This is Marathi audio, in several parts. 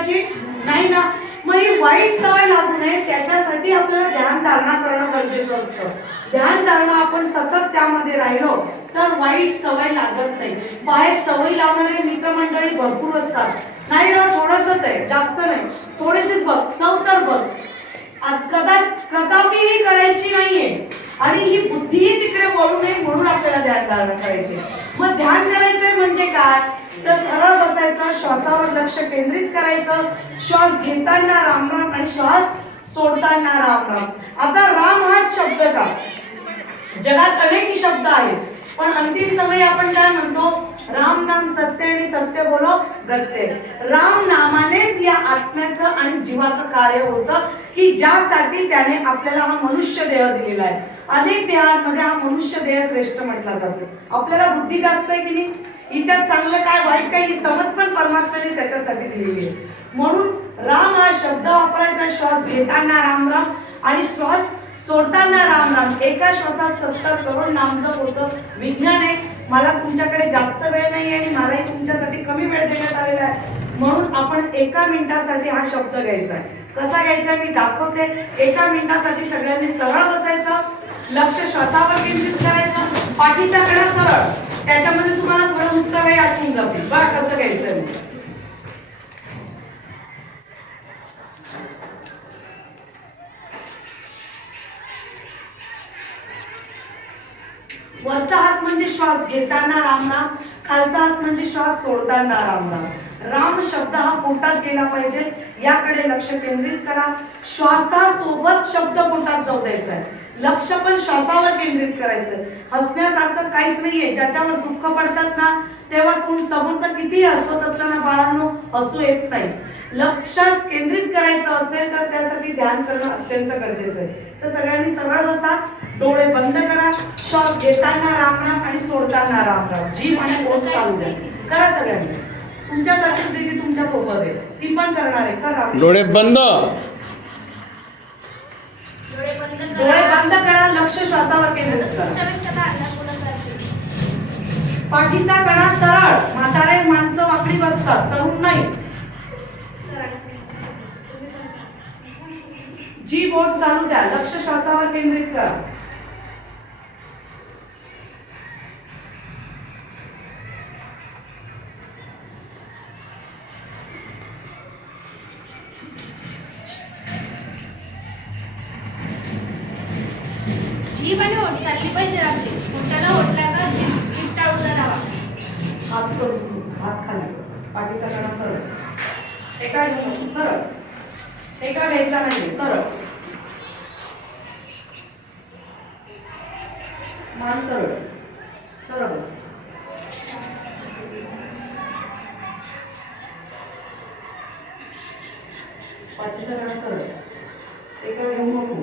करायची नाही ना. मग ही वाईट सवय लागू नये त्याच्यासाठी आपल्याला ध्यान धारणा करणं गरजेचं असतं. ध्यान धारणा आपण सतत त्यामध्ये राहिलो तर वाईट सवय लागत नाही. बाहेर सवय लावणारे मित्रमंडळी भरपूर असतात. नाही रा थोडंसंच आहे, जास्त नाही, थोडेसेच बघ, चव तर बघ, कदापि ही करायची नाहीये. आणि ही बुद्धीही तिकडे वळू नये म्हणून आपल्याला ध्यान धारणा करायचे. मग ध्यान करायचंय म्हणजे काय तर सरळ बसायचं, श्वासावर लक्ष केंद्रित करायचं, श्वास घेताना रामराम आणि श्वास सोडताना रामराम. आता राम हाच शब्द का, जगात अनेक शब्द आहेत पण अंतिम समयी आपण काय म्हणतो, राम नाम सत्य आणि सत्य बोलो गत्य. राम नामानेच या आत्म्याचं आणि जीवाचं कार्य होतं की ज्यासाठी त्याने आपल्याला हा मनुष्य देह दिलेला आहे. अनेक देहांमध्ये हा मनुष्य देह श्रेष्ठ म्हटला जातो. आपल्याला बुद्धी जास्त आहे की नाही, हिच्यात चांगलं काय वाईट काय ही समज पण परमात्म्याने त्याच्यासाठी दिलेली आहे. म्हणून राम हा शब्द वापरायचा, श्वास घेताना राम राम आणि श्वास सोडताना राम राम. एका श्वासात 70 करोड नामजप होतं. विज्ञान आहे, मला तुमच्याकडे जास्त वेळ नाही आणि मलाही तुमच्यासाठी कमी वेळ देण्यात आलेला आहे म्हणून आपण 1 मिनिटासाठी हा शब्द घ्यायचा आहे. कसा घ्यायचा मी दाखवते. 1 मिनिटासाठी सगळ्यांनी सरळ बसायचं, लक्ष श्वासावर केंद्रित करायचं, पाठीचा कणा सरळ, त्याच्यामध्ये तुम्हाला थोडं उत्तरही आठवून जातील बघा कसं घ्यायचं. वरचा हात म्हणजे श्वास घेताना रामनाम, खालचा हात म्हणजे श्वास सोडताना रामनाम. राम शब्द हा पोटात गेला पाहिजे याकडे लक्ष केंद्रित करा. श्वासासोबत शब्द पोटात जाऊ द्यायचा आहे, लक्ष पण श्वासावर केंद्रित करायचं. हसण्यासारखं काहीच नाहीये. ज्याच्यावर दुःख पडतात ना तेव्हा कोण समोरचा कितीही हसवत असताना बाळांनो हसू येत नाही. लक्ष केंद्रित करायचं असेल तर त्यासाठी ध्यान करणं अत्यंत गरजेचं आहे. तर सगळ्यांनी सरळ बसा, डोळे बंद करा, श्वास घेताना रामराम आणि सोडताना रामराम. जीभ आणि पोट चालू द्या. करा सगळ्यांनी. तुमच्यासाठीच देवी तुमच्या सोबत आहे, ती पण करणार आहे. करा. डोळे बंद, डोळे बंद करा, लक्ष श्वासावर केंद्रित करा. पाठीचा कणा सरळ. म्हातारे माणसं वाकडी बसतात, तरुण नाही. जी बोट चालू द्या, लक्ष श्वासावर केंद्रित करा. जीभ आणि ओठ चालली पाहिजे आपली. पोटाला ओढला का जीभ टाळूला लावा. हात करून हात खाली, पाठीचा कणा सरळ. एका घेऊन सरळ, एका घ्यायचा नाही, सरळ. मान सरळ, सरळ बस. पाठीचा कणा सरळ, एका घेऊ नको.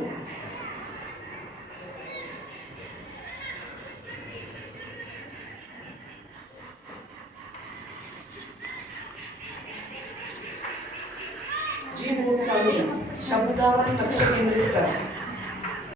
जी बोट चालू द्या, शब्दावर लक्ष केंद्रित करा.